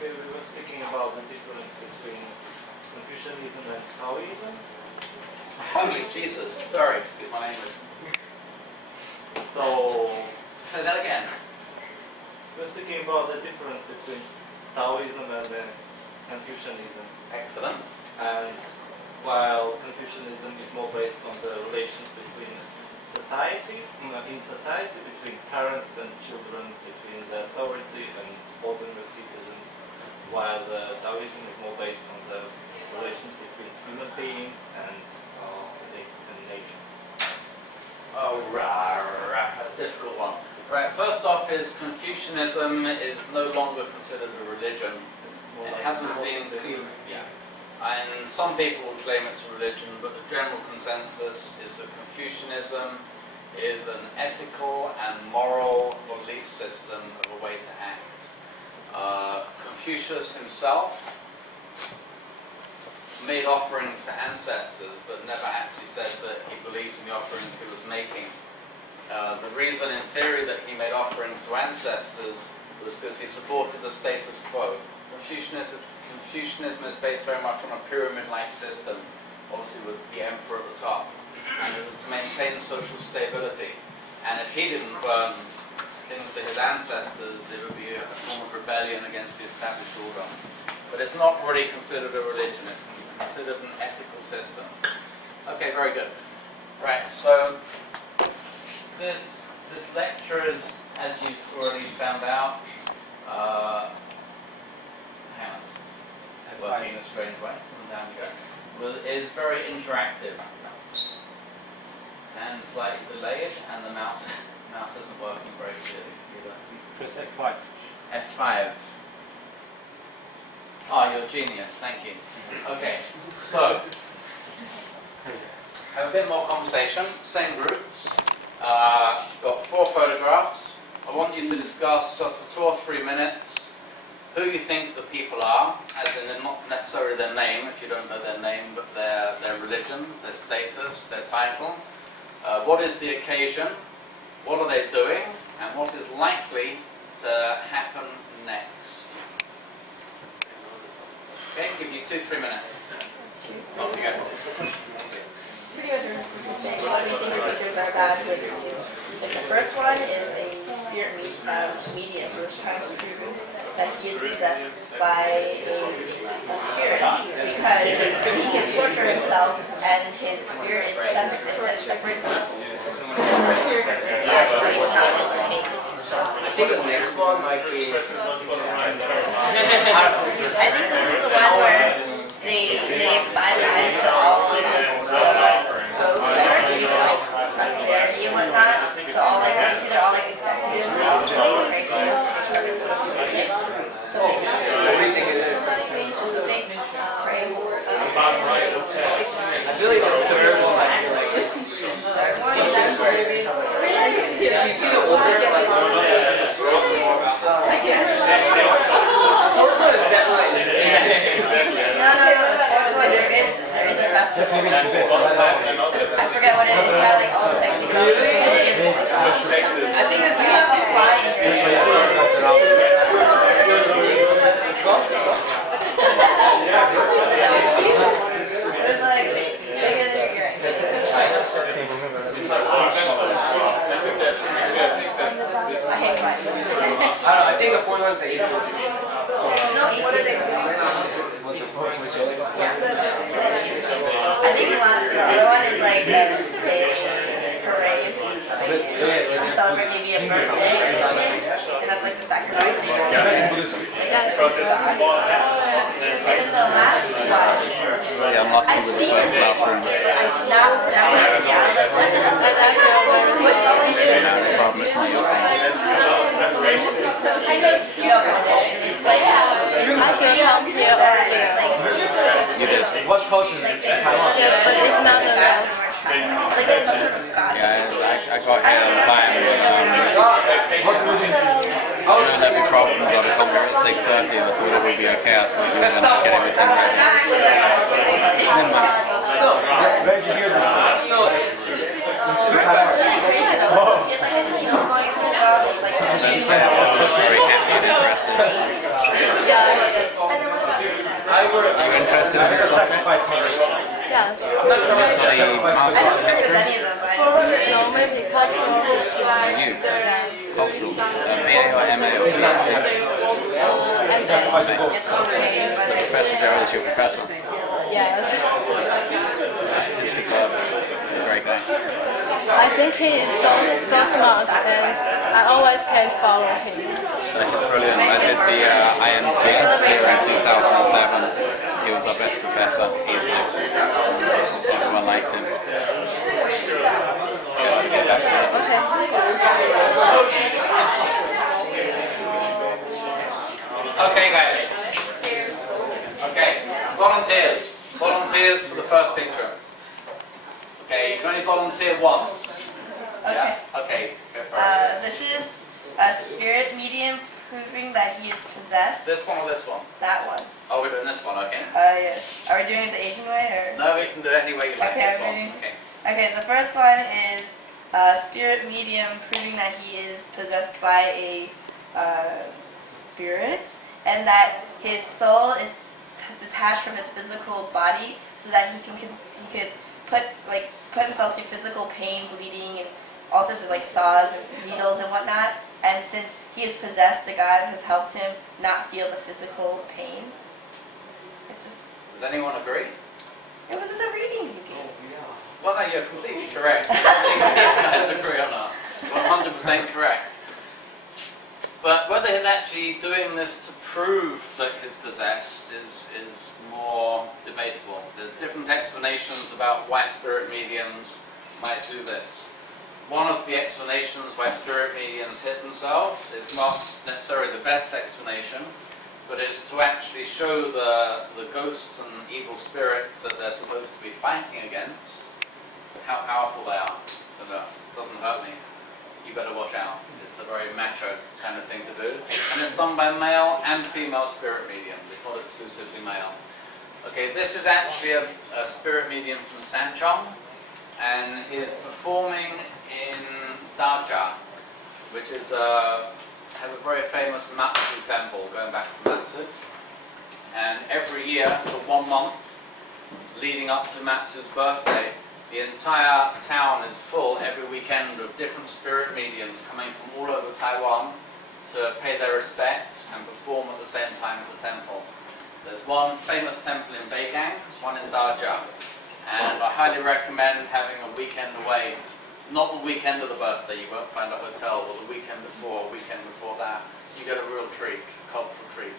we were speaking about the difference between Confucianism and Taoism. Holy Jesus! Sorry, excuse my language. So, Say that again. we're speaking about the difference between Taoism and Confucianism. Excellent. And while Confucianism is more based on the relations between society, between parents and children, between the authority and ordinary citizens, while the Taoism is more based on the relations between human beings and nature. Oh, that's a difficult one. Right, first off is Confucianism is no longer considered a religion. It hasn't been, yeah. And some people will claim it's a religion, but the general consensus is that Confucianism is an ethical and moral belief system of a way to act. Confucius himself made offerings to ancestors, but never actually said that he believed in the offerings he was making. The reason in theory that he made offerings to ancestors was because he supported the status quo. Confucianism is based very much on a pyramid-like system, obviously with the emperor at the top, and it was to maintain social stability. And if he didn't burn things to his ancestors, it would be a form of rebellion against the established order. But it's not really considered a religion, it's considered an ethical system. Okay, very good. Right, so this lecture is, as you've already found out, hang on, it's working in a strange way, and down you go. Well, it is very interactive and slightly delayed, and the mouse isn't working very clearly either. Press F5. F5. Ah, you're a genius, thank you. Okay, so, have a bit more conversation, same groups. Got 4 photographs. I want you to discuss just for 2 or 3 minutes who you think the people are, as in not necessarily their name, if you don't know their name, but their religion, their status, their title. What is the occasion? What are they doing? And what is likely to happen next? Okay, give you 2-3 minutes. Off you go. Pretty much we're supposed to say what we think the pictures are about later too. Like the first one is a spirit medium who's trying to prove that he is possessed by a spirit because he can torture himself and his spirit is separate from us. The spirit is not able to take it. I think the next one might be. I think this is the one where they bypass all of the ghosts that are due to like prosperity and whatnot. So all like you see they're all like executives and all so Everything is just a big frame. I feel like the third one might be like. Third one is You see the order like I guess. Fourth one is definitely. there is a festival. I forget what it is. It's got like all the sexy girls. I think there's a fly in there's like bigger than your earrings. I hate flies. I don't know, I think the fourth one's the 8th one. No, what are they doing? Yeah. I think the other one is like the stage parade. To celebrate maybe a birthday or something. And that's like the sacrifice. And then the last one. Yeah, I'm lucky with the first classroom. I stopped down and yeah, that's like what's always just I know you know it's like I can help you You did. What culture is it? Taiwan. but it's not the bad like it's some sort of god. Yeah, I got here on time. What There'd be problems. I'd come here at 6:30 and I thought it would be okay. I thought we were going to get everything ready. Still, where did you hear this? Still, Very happy and interested. Yes. And then what about this side? I work. Are you interested in this subject? Yes. Study I masters don't in agree with history? any of them, but I just agree. No, maybe cultural history. You? Yes. Cultural. BA or MA or PhD? And then it's okay, but I Professor Joe is your professor. yes. He's superb. He's a great guy. I think he is so smart, and I always can follow him. He's brilliant. I did the IMTS here in 2007. He was our best professor. Easily. Everyone liked him. Okay, guys. Okay, volunteers. Volunteers for the first picture. Okay, you can only volunteer once. Okay. Yeah? Okay, go for it. This is a spirit medium proving that he is possessed. This one or this one? That one. Oh, we're doing this one, okay. Yes. Are we doing it the Asian way or? No, we can do it any way you like. Okay, This one. ready? Okay. Okay, the first one is a spirit medium proving that he is possessed by a spirit, and that his soul is detached from his physical body, so that he could put himself through physical pain, bleeding, and all sorts of like saws and needles and whatnot. And since he is possessed, the god has helped him not feel the physical pain. It's just, Does anyone agree? it was in the readings you gave. Well, no, you're completely correct. Let's agree on that. 100% correct. But whether he's actually doing this to prove that he's possessed is more debatable. There's different explanations about why spirit mediums might do this. One of the explanations why spirit mediums hit themselves is not necessarily the best explanation, but it's to actually show the ghosts and evil spirits that they're supposed to be fighting against how powerful they are. So that doesn't hurt me. You better watch out. It's a very macho kind of thing to do. And it's done by male and female spirit mediums. It's not exclusively male. Okay, this is actually a spirit medium from Sanchong, and he is performing in Daja, which is has a very famous Matsu temple going back to Matsu. And every year for 1 month leading up to Matsu's birthday, the entire town is full every weekend of different spirit mediums coming from all over Taiwan to pay their respects and perform at the same time at the temple. There's one famous temple in Beigang, one in Daja, and I highly recommend having a weekend away. Not the weekend of the birthday, you won't find a hotel, or the weekend before that. You get a real treat, a cultural treat.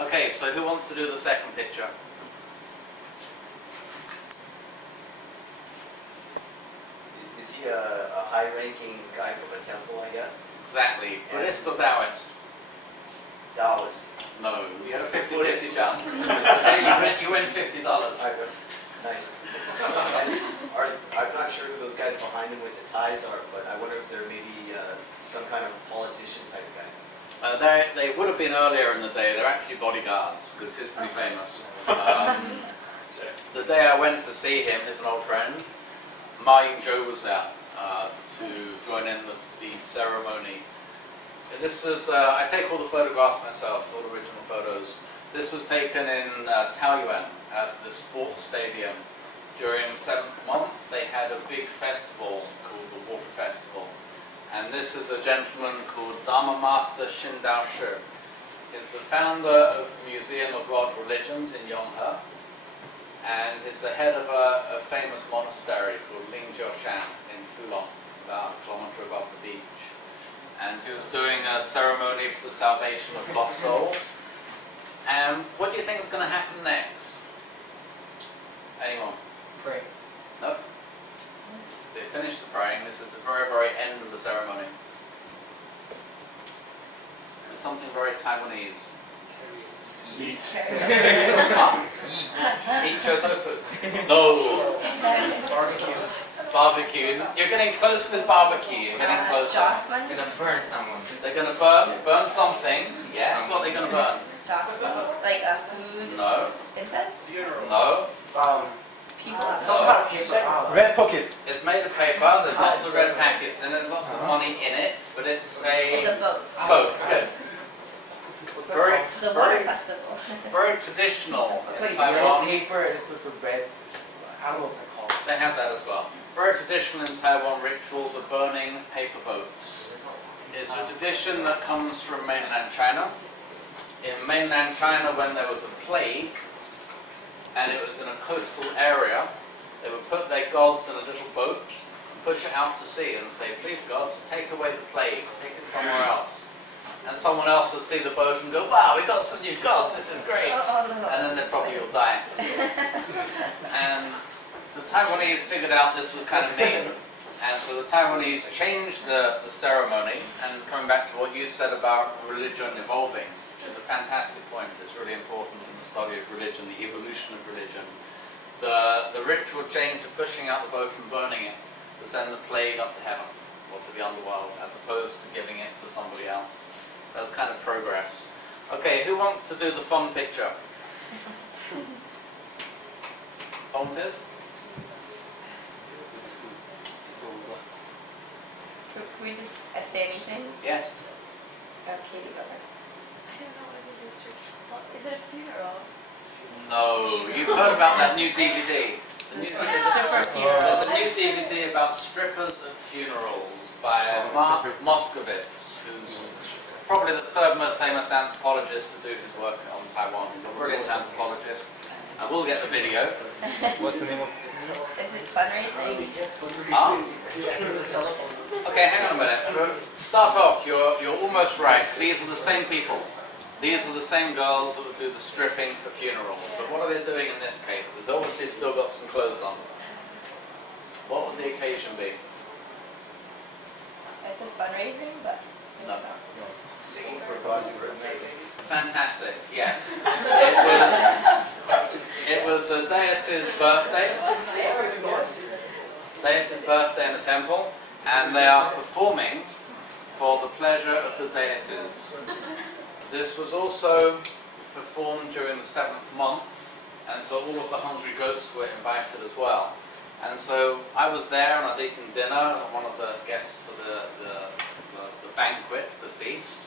Okay, so who wants to do the second picture? Is he a high-ranking guy from a temple, I guess? Exactly. Buddhist or Taoist? Taoist. No, you had a 50-50 chance. Okay, you win $50. Nice. I'm not sure who those guys behind him with the ties are, but I wonder if they're maybe some kind of politician type guy. They would have been earlier in the day. They're actually bodyguards, because he's pretty famous. The day I went to see him, he's an old friend, Ma Ying-zhou was there to join in the ceremony. This was, I take all the photographs myself, all the original photos. This was taken in Taoyuan at the sports stadium. During the 7th month, they had a big festival called the Water Festival. And this is a gentleman called Dharma Master Xin Dao Shi. He's the founder of the Museum of World Religions in Yonghe. And he's the head of a famous monastery called Lingjiushan in Fulong, about a kilometer above the beach. And he was doing a ceremony for the salvation of lost souls. And what do you think is going to happen next? Anyone? Pray. No? They finished the praying. This is the very, very end of the ceremony. It's something very Taiwanese. Huh? Eat your tofu. No. Barbecue. You're getting close with barbecue. You're getting closer. I'm gonna burn someone. They're going to burn something. Yes, what are they going to burn? Like a food No. incense? No. People? Some kind of paper. Red pocket. It's made of paper. There's lots of red packets in it, lots of money in it, but it's It's a a boat. boat. Good. What's that Very, called? The water very, festival. very traditional It's in like yellow Taiwan. paper and it's with the red. I don't know what's that called. They have that as well. Very traditional in Taiwan rituals of burning paper boats. It's a tradition that comes from mainland China. In mainland China, when there was a plague, and it was in a coastal area, they would put their gods in a little boat, push it out to sea and say, please gods, take away the plague, take it somewhere else. And someone else would see the boat and go, wow, we got some new gods, this is great. Oh, no. And then they probably all die. And the Taiwanese figured out this was kind of mean. And so the Taiwanese changed the ceremony, and coming back to what you said about religion evolving, which is a fantastic point, it's really important in the study of religion, the evolution of religion. The ritual changed to pushing out the boat and burning it to send the plague up to heaven, or to the underworld, as opposed to giving it to somebody else. That was kind of progress. Okay, who wants to do the fun picture? Volunteers? Can we just say anything? Yes. Katie, go first. I don't know what is this. Is it a funeral? No, you've heard about that new DVD. The new There's a new DVD about strippers at funerals by Mark Moskowitz, who's probably the third most famous anthropologist to do his work on Taiwan. He's a brilliant anthropologist. And we'll get the video. What's the name of Is it fundraising? Ah. Okay, hang on a minute. Start off, you're almost right. These are the same people. These are the same girls that would do the stripping for funerals. But what are they doing in this case? There's obviously still got some clothes on. What would the occasion be? I said fundraising, but No. Singing for God's birthday. Fantastic, yes. It was a deity's birthday. Deity's birthday in the temple, and they are performing for the pleasure of the deities. This was also performed during the 7th month, and so all of the hungry ghosts were invited as well. And so I was there and I was eating dinner, and one of the guests for the banquet, the feast.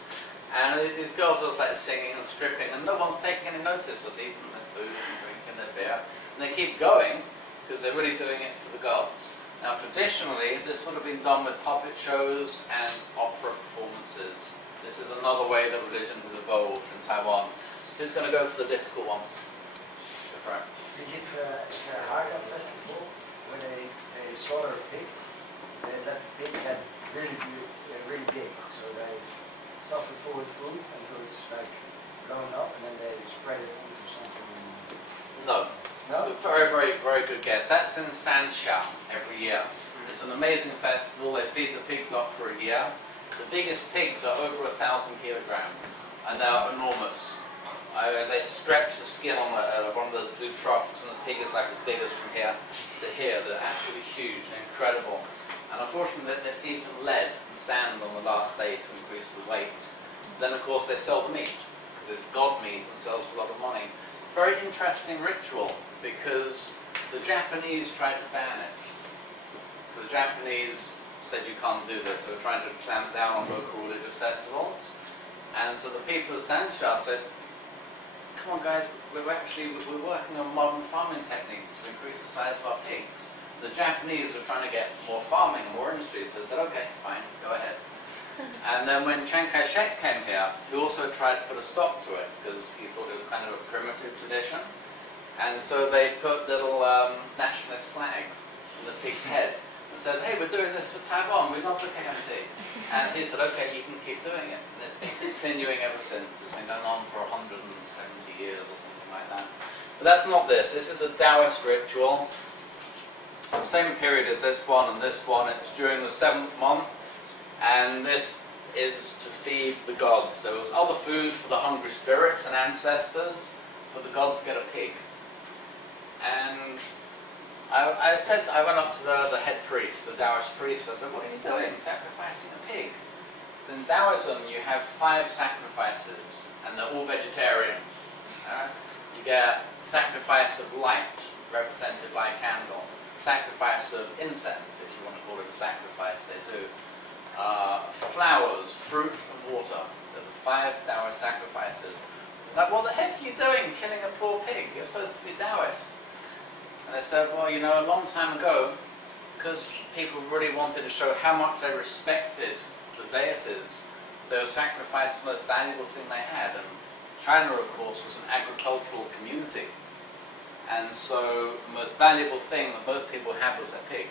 And these girls are like singing and stripping, and no one's taking any notice. They're eating their food and drinking their beer. And they keep going, because they're really doing it for the gods. Now traditionally, this would have been done with puppet shows and opera performances. This is another way that religion has evolved in Taiwan. Who's going to go for the difficult one? Go for it. I think it's a Haga festival where they slaughter a pig. They let the pig get really big. So they stuff it full with food until it's like blown up, and then they spread it onto something. No. No? Very, very, very good guess. That's in Sansha every year. It's an amazing festival. They feed the pigs up for a year. The biggest pigs are over 1,000 kilograms, and they are enormous. They stretch the skin on one of those blue troughs, and the pig is like as big as from here to here. They're absolutely huge and incredible. And unfortunately, they feed them lead and sand on the last day to increase the weight. Then, of course, they sell the meat, because it's god meat and sells for a lot of money. Very interesting ritual, because the Japanese tried to ban it. The Japanese said you can't do this. They were trying to clamp down on local religious festivals. And so the people of Sansha said, come on guys, we're working on modern farming techniques to increase the size of our pigs. The Japanese were trying to get more farming and more industry, so they said, okay, fine, go ahead. And then when Chiang Kai-shek came here, he also tried to put a stop to it, because he thought it was kind of a primitive tradition. And so they put little nationalist flags in the pig's head and said, hey, we're doing this for Taiwan, we love the KMT. And so he said, okay, you can keep doing it. And it's been continuing ever since. It's been going on for 170 years or something like that. But that's not this. This is a Taoist ritual. The same period as this one and this one. It's during the 7th month. And this is to feed the gods. There was other food for the hungry spirits and ancestors, but the gods get a pig. And I went up to the head priest, the Taoist priest. I said, what are you doing, sacrificing a pig? In Taoism, you have 5 sacrifices, and they're all vegetarian. You get sacrifice of light, represented by a candle. Sacrifice of incense, if you want to call it a sacrifice, they do. Flowers, fruit and water, they're the 5 Taoist sacrifices. Like, what the heck are you doing killing a poor pig? You're supposed to be Taoist. And they said, well, you know, a long time ago, because people really wanted to show how much they respected the deities, they would sacrifice the most valuable thing they had. And China, of course, was an agricultural community. And so the most valuable thing that most people had was a pig.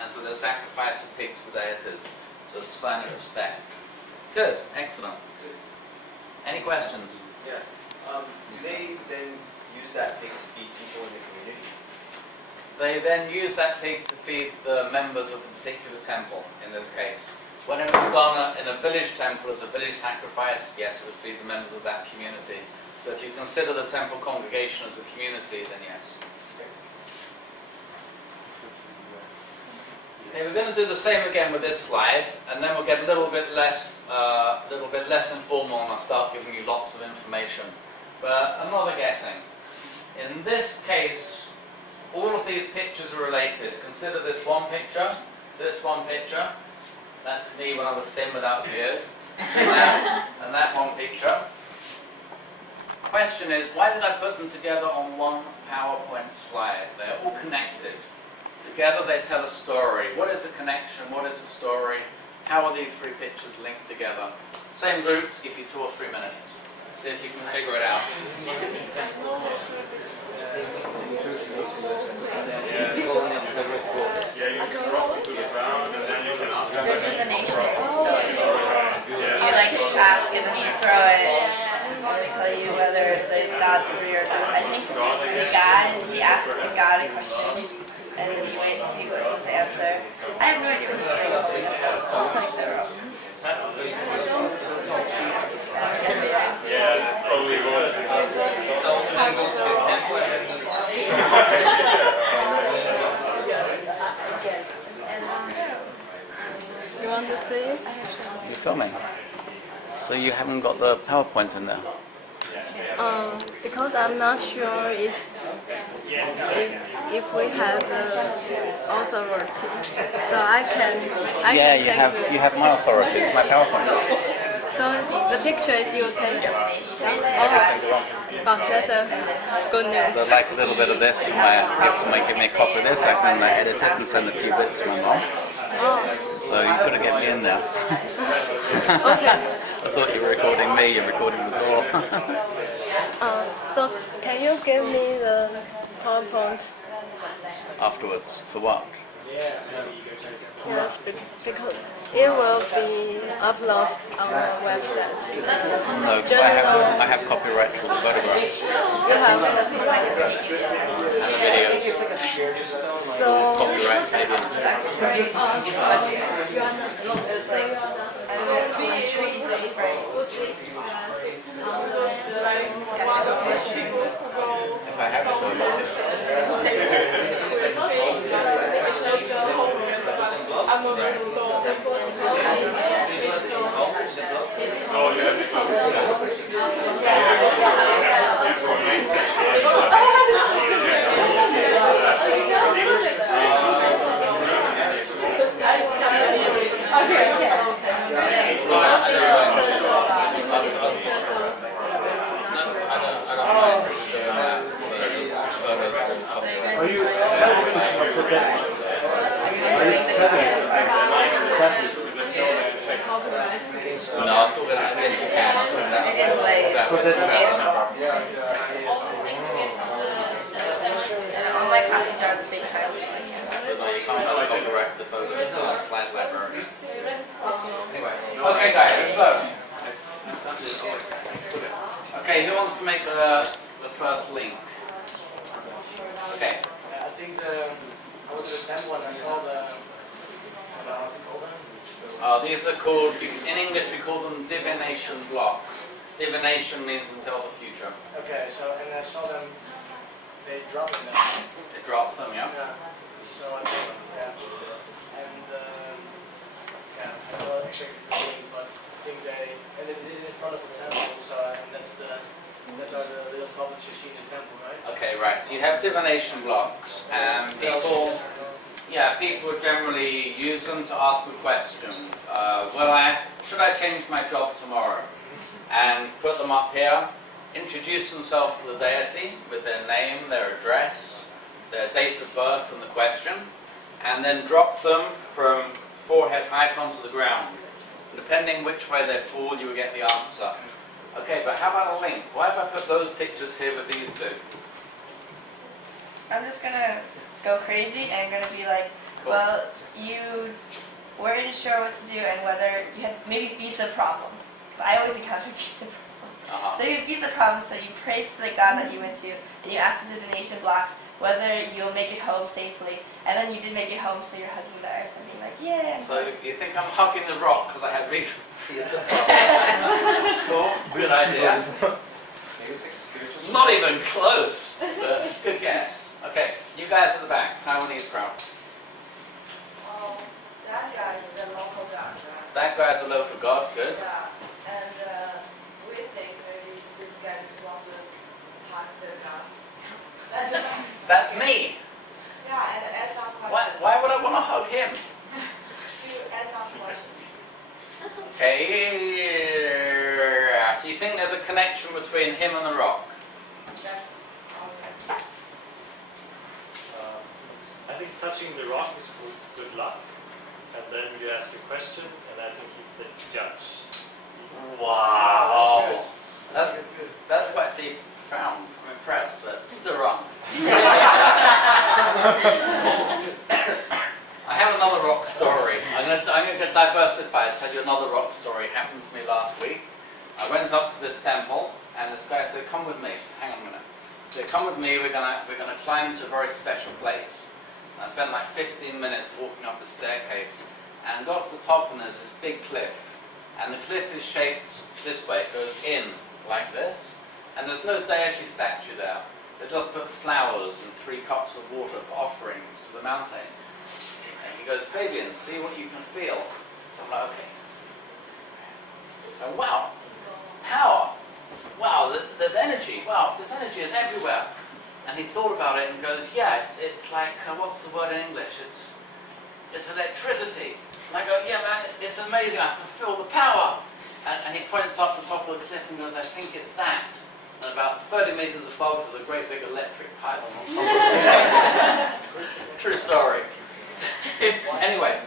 And so they sacrificed a pig to the deities. So it's a sign of respect. Good, excellent. Any questions? Yeah. Do they then use that pig to feed people in the community? They then use that pig to feed the members of the particular temple, in this case. When it was done in a village temple as a village sacrifice, yes, it would feed the members of that community. So if you consider the temple congregation as a community, then yes. Okay, we're going to do the same again with this slide, and then we'll get a little bit less informal, and I'll start giving you lots of information. But another guessing. In this case, all of these pictures are related. Consider this one picture, that's me when I was thin without a beard, and that one picture. Question is, why did I put them together on one PowerPoint slide? They're all connected. Together they tell a story. What is a connection? What is a story? How are these 3 pictures linked together? Same groups, give you 2 or 3 minutes. See if you can figure it out. You like ask and then you throw it. Let me tell you whether the God's 3 or not. I think he asked the God a question. And then you wait and see what his answer. I have no idea what his answer is. Yeah, totally was. You want to see it? You're filming. So you haven't got the PowerPoint in there? Because I'm not sure if we have the authority. So I can You have my authority. It's my PowerPoint. So the picture is you take. Every single one. But that's a good news. I'd like a little bit of this. If somebody give me a copy of this, I can edit it and send a few bits to my mom. So you've got to get me in there. Okay. I thought you were recording me, you're recording the door. So can you give me the PowerPoint? Afterwards, for what? Yes, because it will be uploaded on our website. No, because I have copyright to the photographs You have and the videos. so Copyright maybe. If I have Are you president for this? Are you president? No, I'm talking about this you can. All my classes are at the same time. But no, you can't copyright the photos. It's on a slide library. Anyway, okay guys, so. Okay, who wants to make the first link? Okay. I think I was at the temple and I saw what's it called? These are called, in English we call them divination blocks. Divination means to tell the future. Okay, so and I saw them, they dropped them. They drop them, yeah? Yeah. So I think, yeah. And I saw actually the thing, but I think they did it in front of the temple, so and that's how the little puppets you see in the temple, right? Okay, right. So you have divination blocks, and people generally use them to ask a question. Should I change my job tomorrow? and put them up here, introduce themselves to the deity with their name, their address, their date of birth and the question, and then drop them from forehead height onto the ground. Depending which way they fall, you will get the answer. Okay, but how about a link? Why have I put those pictures here with these two? I'm just gonna go crazy and gonna be like, Cool. well, you weren't sure what to do and whether you had maybe visa problems. But I always encounter visa problems. So you have visa problems, so you pray to the god that you went to, and you ask the divination blocks whether you'll make it home safely. And then you did make it home, so you're hugging the earth and being like, yeah. So you think I'm hugging the rock because I had visa problems? Cool, good idea. Not even close, but good guess. Okay, you guys at the back, Taiwanese crowd. Oh, that guy is the local god, right? That guy's a local god, good. Yeah, and we think maybe this guy is from the Panther god. That's me. Yeah, and ask some Why questions. would I want to hug him? You ask some questions. Okay, so you think there's a connection between him and the rock? That's okay. I think touching the rock is for good luck, and then you ask your question, and I think he's the judge. Wow, that's quite deep, profound. I'm impressed, but still wrong. I have another rock story. I'm going to diversify and tell you another rock story. It happened to me last week. I went up to this temple, and this guy said, "Come with me." Hang on a minute. He said, "Come with me. We're gonna climb to a very special place." And I spent like 15 minutes walking up the staircase, and got to the top, and there's this big cliff, and the cliff is shaped this way. It goes in like this, and there's no deity statue there. They just put flowers and 3 cups of water for offerings to the mountain. And he goes, "Fabian, see what you can feel." So I'm like, okay. And wow, power. Wow, there's energy. Wow, this energy is everywhere. And he thought about it and goes, yeah, it's like, what's the word in English? It's electricity. And I go, yeah, man, it's amazing. I can feel the power. And he points up the top of the cliff and goes, I think it's that. And about 30 meters above, there's a great big electric pylon on top of it. True story. Anyway.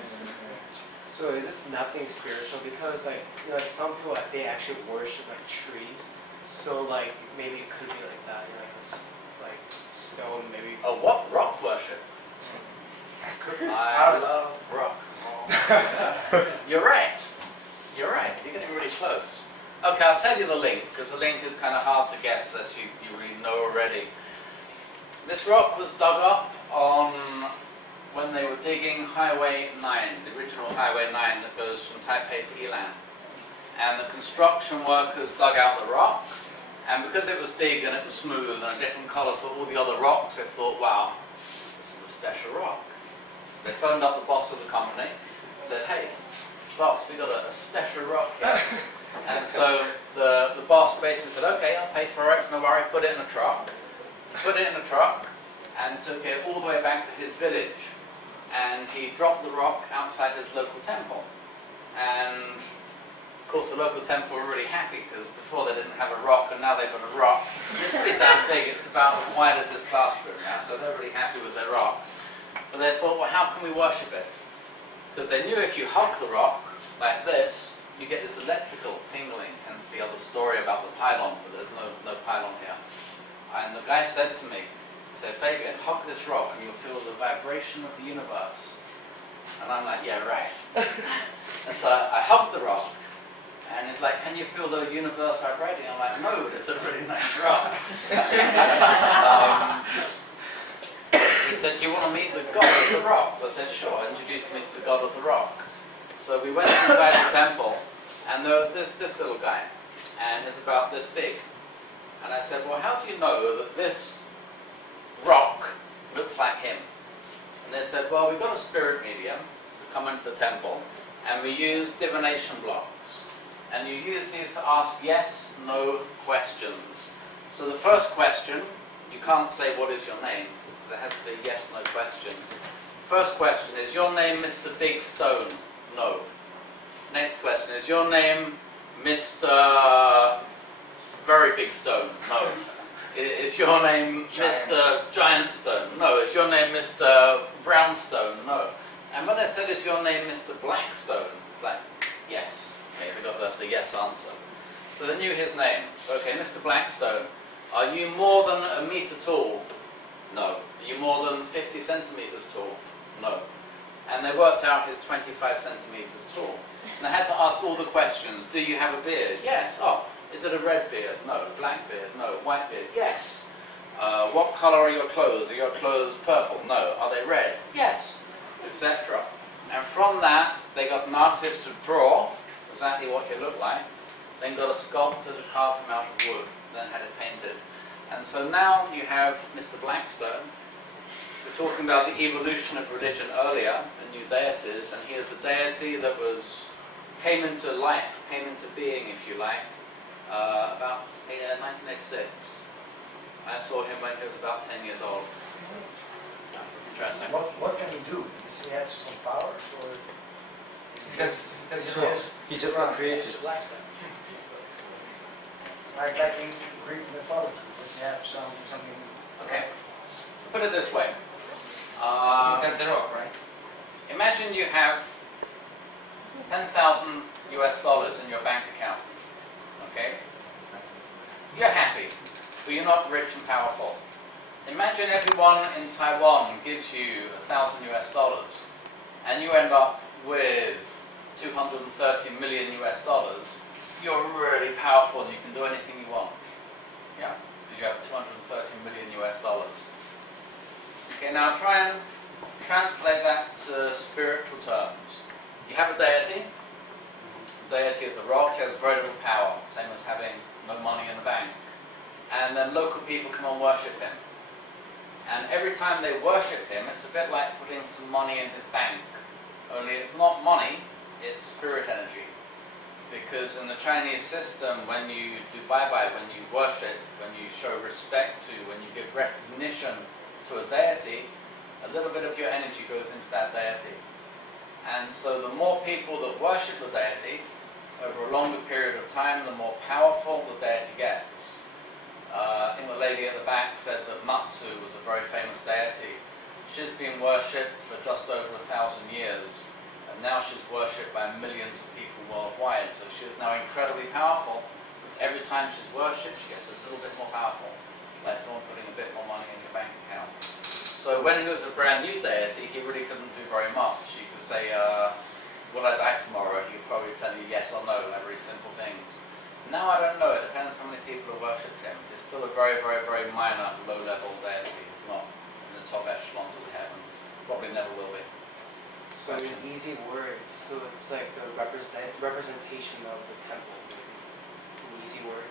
So is this nothing spiritual? Because like, you know, like some people, like, they actually worship like trees. So like maybe it could be like that, you know, like stone maybe. Oh, what? Rock worship? I love rock. You're right. You're right. You're getting really close. Okay, I'll tell you the link, because the link is kind of hard to guess unless you really know already. This rock was dug up on when they were digging Highway 9, the original Highway 9 that goes from Taipei to Yilan. And the construction workers dug out the rock, and because it was big and it was smooth and a different color to all the other rocks, they thought, wow, this is a special rock. So they phoned up the boss of the company, said, hey, boss, we got a special rock here. And so the boss basically said, okay, I'll pay for it, no worry, put it in a truck. He put it in a truck and took it all the way back to his village. And he dropped the rock outside his local temple. And of course the local temple were really happy, because before they didn't have a rock and now they've got a rock. It's pretty damn big, it's about as wide as this classroom now, so they're really happy with their rock. But they thought, well, how can we worship it? Because they knew if you hug the rock like this, you get this electrical tingling, hence the other story about the pylon, but there's no pylon here. And the guy said to me, he said, Fabian, hug this rock and you'll feel the vibration of the universe. And I'm like, yeah, right. And so I hugged the rock, and it's like, can you feel the universe vibrating? I'm like, no, it's a really nice rock. He said, do you want to meet the god of the rock? So I said, sure. Introduced me to the god of the rock. So we went inside the temple, and there was this little guy, and it's about this big. And I said, well, how do you know that this rock looks like him? And they said, well, we've got a spirit medium to come into the temple, and we use divination blocks. And you use these to ask yes, no questions. So the first question, you can't say what is your name. There has to be a yes, no question. First question, is your name Mr. Big Stone? No. Next question, is your name Mr. Very Big Stone? No. Is your name Mr. Giant Stone? No. Is your name Mr. Brownstone? No. And when they said, is your name Mr. Blackstone? It's like, yes. Okay, we got the yes answer. So they knew his name. Okay, Mr. Blackstone, are you more than a meter tall? No. Are you more than 50 centimeters tall? No. And they worked out he's 25 centimeters tall. And I had to ask all the questions. Do you have a beard? Yes. Oh, is it a red beard? No. Black beard? No. White beard? Yes. What color are your clothes? Are your clothes purple? No. Are they red? Yes. Etc. And from that, they got an artist to draw exactly what he looked like, then got a sculptor to carve him out of wood, then had it painted. And so now you have Mr. Blackstone. We're talking about the evolution of religion earlier, the new deities, and he is a deity that came into life, came into being, if you like, about 1986. I saw him when he was about 10 years old. Interesting. What can he do? Does he have some powers, or He just got created. like in Greek mythology? Does he have something? Okay. Put it this way. He's got the rock, right? Imagine you have $10,000 US in your bank account. Okay? You're happy, but you're not rich and powerful. Imagine everyone in Taiwan gives you $1,000 US, and you end up with $230 million US. You're really powerful and you can do anything you want. Yeah? Because you have $230 million US. Okay, now try and translate that to spiritual terms. You have a deity of the rock. He has very little power, same as having no money in the bank. And then local people come and worship him. And every time they worship him, it's a bit like putting some money in his bank. Only it's not money, it's spirit energy. Because in the Chinese system, when you do bye-bye, when you worship, when you show respect to, when you give recognition to a deity, a little bit of your energy goes into that deity. And so the more people that worship the deity, over a longer period of time, the more powerful the deity gets. I think the lady at the back said that Matsu was a very famous deity. She's been worshipped for just over 1,000 years, and now she's worshipped by millions of people worldwide. So she is now incredibly powerful, because every time she's worshipped, she gets a little bit more powerful, like someone putting a bit more money in your bank account. So when he was a brand new deity, he really couldn't do very much. You could say, will I die tomorrow? He would probably tell you yes or no, like very simple things. Now I don't know, it depends how many people have worshipped him. It's still a very, very, very minor, low-level deity. It's not in the top echelons of the heavens. Probably never will be. So in easy words, so it's like the representation of the temple. An easy word,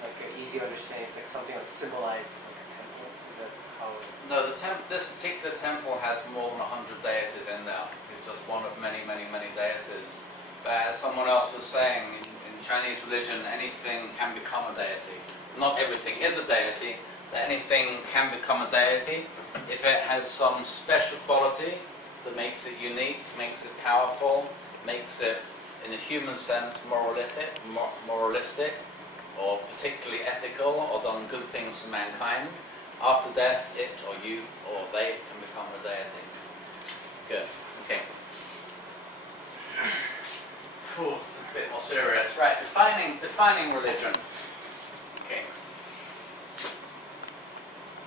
like an easy understanding. It's like something that symbolizes like a temple. Is that how? No, this particular temple has more than 100 deities in there. It's just one of many, many, many deities. But as someone else was saying, in Chinese religion, anything can become a deity. Not everything is a deity, but anything can become a deity if it has some special quality that makes it unique, makes it powerful, makes it, in a human sense, moralistic, or particularly ethical, or done good things for mankind. After death, it or you or they can become a deity. Good. Okay. Whew, a bit more serious. Right, defining religion. Okay.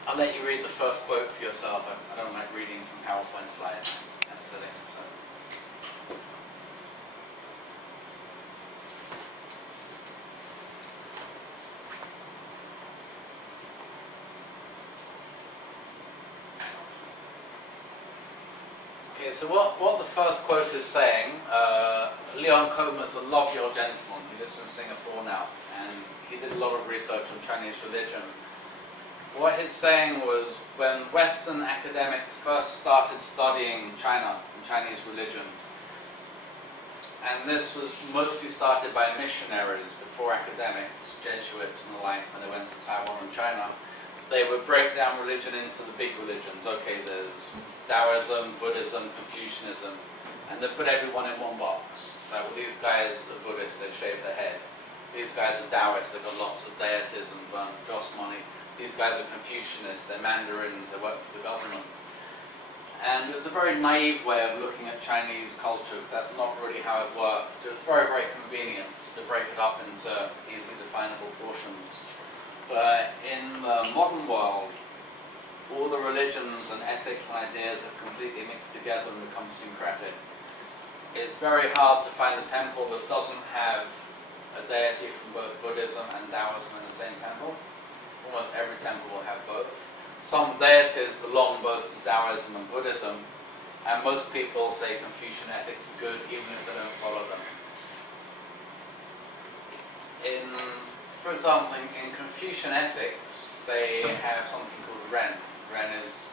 I'll let you read the first quote for yourself. I don't like reading from PowerPoint slides. It's kind of silly. So. Okay, so what the first quote is saying, Leon Comer is a love-your gentleman. He lives in Singapore now, and he did a lot of research on Chinese religion. What he's saying was, when Western academics first started studying China and Chinese religion, and this was mostly started by missionaries before academics, Jesuits and the like, when they went to Taiwan and China, they would break down religion into the big religions. Okay, there's Taoism, Buddhism, Confucianism, and they put everyone in one box. Like, well, these guys are Buddhists, they shave their head. These guys are Taoists, they've got lots of deities and burn joss money. These guys are Confucianists, they're Mandarins, they work for the government. And it was a very naive way of looking at Chinese culture, because that's not really how it worked. It was very, very convenient to break it up into easily definable portions. But in the modern world, all the religions and ethics and ideas have completely mixed together and become syncretic. It's very hard to find a temple that doesn't have a deity from both Buddhism and Taoism in the same temple. Almost every temple will have both. Some deities belong both to Taoism and Buddhism, and most people say Confucian ethics are good even if they don't follow them. For example, in Confucian ethics, they have something called Ren. Ren is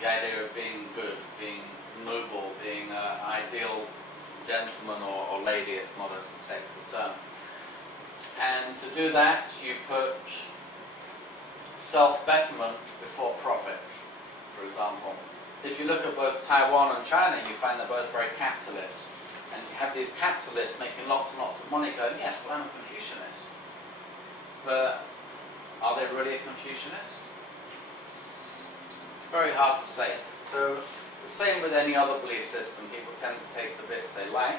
the idea of being good, being noble, being an ideal gentleman or lady. It's not a sexist term. And to do that, you put self-betterment before profit, for example. So if you look at both Taiwan and China, you find they're both very capitalist. And you have these capitalists making lots and lots of money going, yes, well, I'm a Confucianist. But are they really a Confucianist? It's very hard to say. So the same with any other belief system. People tend to take the bits they like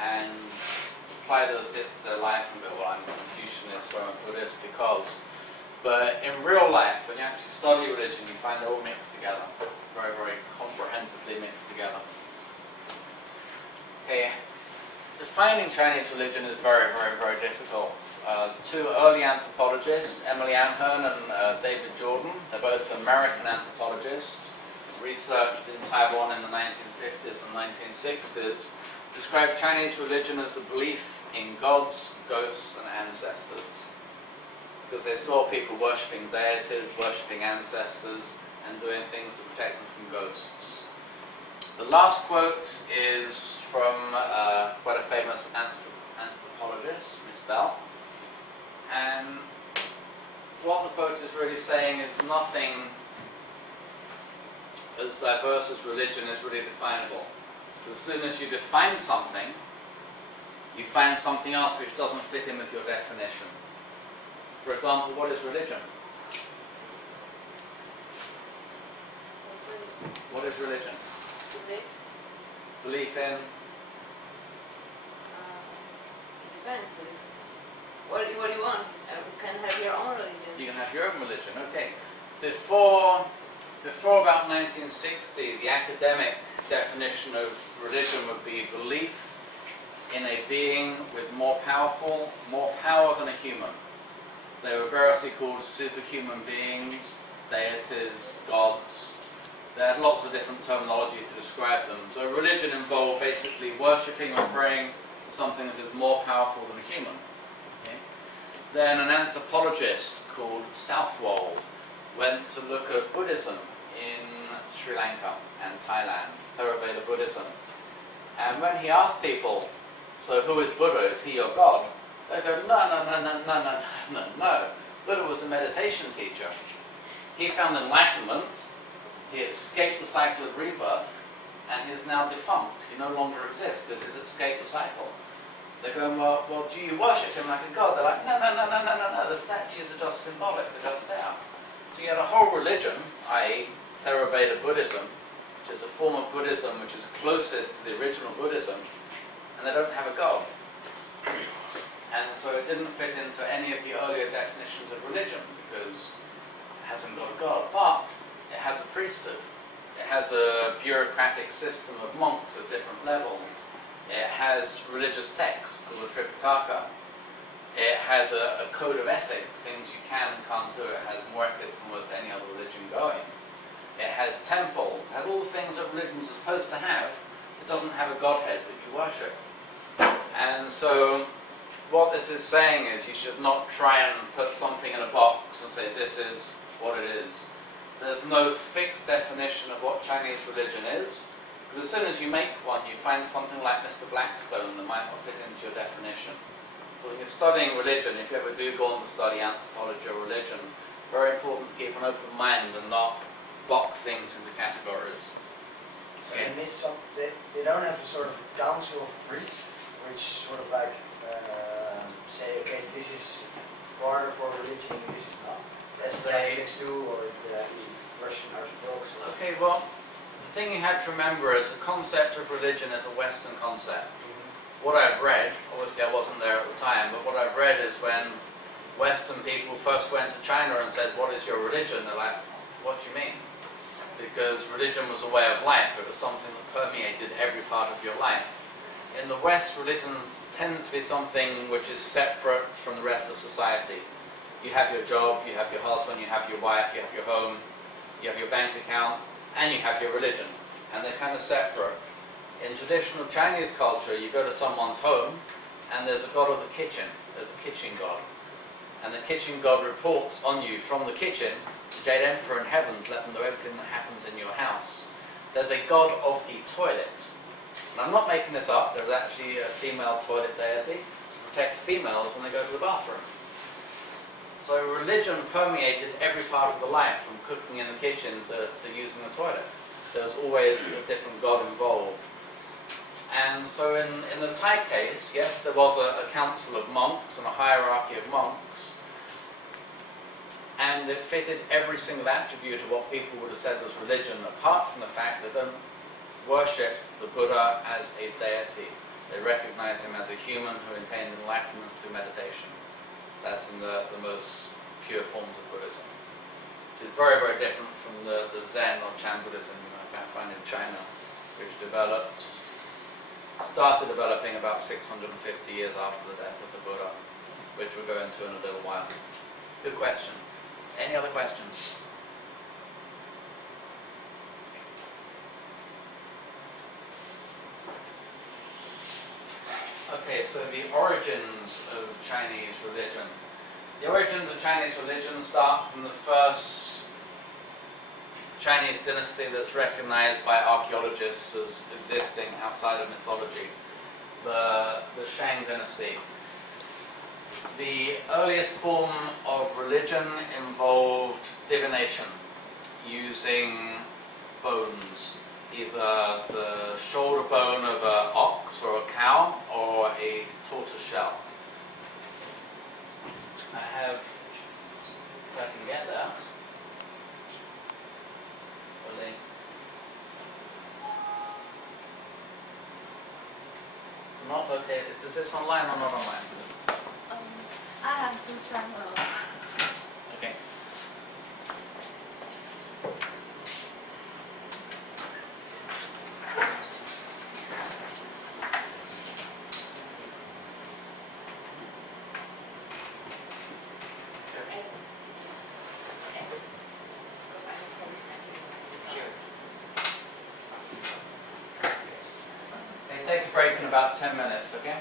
and apply those bits to their life and go, well, I'm a Confucianist or I'm a Buddhist because. But in real life, when you actually study religion, you find they're all mixed together. Very, very comprehensively mixed together. Okay. Defining Chinese religion is very, very, very difficult. Two early anthropologists, Emily Anhern and David Jordan, they're both American anthropologists, researched in Taiwan in the 1950s and 1960s, described Chinese religion as the belief in gods, ghosts, and ancestors. Because they saw people worshipping deities, worshipping ancestors, and doing things to protect them from ghosts. The last quote is from quite a famous anthropologist, Miss Bell. And what the quote is really saying is nothing as diverse as religion is really definable. As soon as you define something, you find something else which doesn't fit in with your definition. For example, what is religion? What is religion? Belief in? Depends. What do you want? You can have your own religion. You can have your own religion, okay. Before about 1960, the academic definition of religion would be belief in a being with more power than a human. They were variously called superhuman beings, deities, gods. They had lots of different terminology to describe them. So religion involved basically worshipping or praying to something that is more powerful than a human. Okay? Then an anthropologist called Southwold went to look at Buddhism in Sri Lanka and Thailand, Theravada Buddhism. And when he asked people, so who is Buddha? Is he your God? They go, no. Buddha was a meditation teacher. He found enlightenment, he escaped the cycle of rebirth, and he is now defunct. He no longer exists because he's escaped the cycle. They're going, well, do you worship him like a god? They're like, no, the statues are just symbolic, they're just there. So you had a whole religion, i.e. Theravada Buddhism, which is a form of Buddhism which is closest to the original Buddhism, and they don't have a god. And so it didn't fit into any of the earlier definitions of religion because it hasn't got a god, but it has a priesthood. It has a bureaucratic system of monks at different levels. It has religious texts called the Tripitaka. It has a code of ethics, things you can and can't do. It has more ethics than almost any other religion going. It has temples. It has all the things that religions are supposed to have. It doesn't have a godhead that you worship. And so what this is saying is you should not try and put something in a box and say this is what it is. There's no fixed definition of what Chinese religion is. Because as soon as you make one, you find something like Mr. Blackstone that might not fit into your definition. So when you're studying religion, if you ever do go on to study anthropology or religion, very important to keep an open mind and not block things into categories. So they miss some. They don't have a sort of council of priests, which sort of like say, okay, this is barter for religion, this is not. As the Catholics do, or the Russian Orthodox. Okay, well, the thing you have to remember is the concept of religion is a Western concept. What I've read, obviously I wasn't there at the time, but what I've read is when Western people first went to China and said, what is your religion? They're like, what do you mean? Because religion was a way of life. It was something that permeated every part of your life. In the West, religion tends to be something which is separate from the rest of society. You have your job, you have your husband, you have your wife, you have your home, you have your bank account, and you have your religion. And they're kind of separate. In traditional Chinese culture, you go to someone's home, and there's a god of the kitchen. There's a kitchen god. And the kitchen god reports on you from the kitchen. The Jade Emperor in heavens let them know everything that happens in your house. There's a god of the toilet. And I'm not making this up. There's actually a female toilet deity to protect females when they go to the bathroom. So religion permeated every part of the life, from cooking in the kitchen to using the toilet. There was always a different god involved. And so in the Thai case, yes, there was a council of monks and a hierarchy of monks, and it fitted every single attribute of what people would have said was religion, apart from the fact they don't worship the Buddha as a deity. They recognize him as a human who attained enlightenment through meditation. That's in the most pure forms of Buddhism. It's very, very different from the Zen or Chan Buddhism I find in China, which started developing about 650 years after the death of the Buddha, which we'll go into in a little while. Good question. Any other questions? Okay, so the origins of Chinese religion. The origins of Chinese religion start from the first Chinese dynasty that's recognized by archaeologists as existing outside of mythology, the Shang dynasty. The earliest form of religion involved divination, using bones, either the shoulder bone of an ox or a cow, or a tortoise shell. I have, if I can get that. Really. Not located. Is this online or not online? I have to sample. Okay. Okay, take a break in about 10 minutes, okay?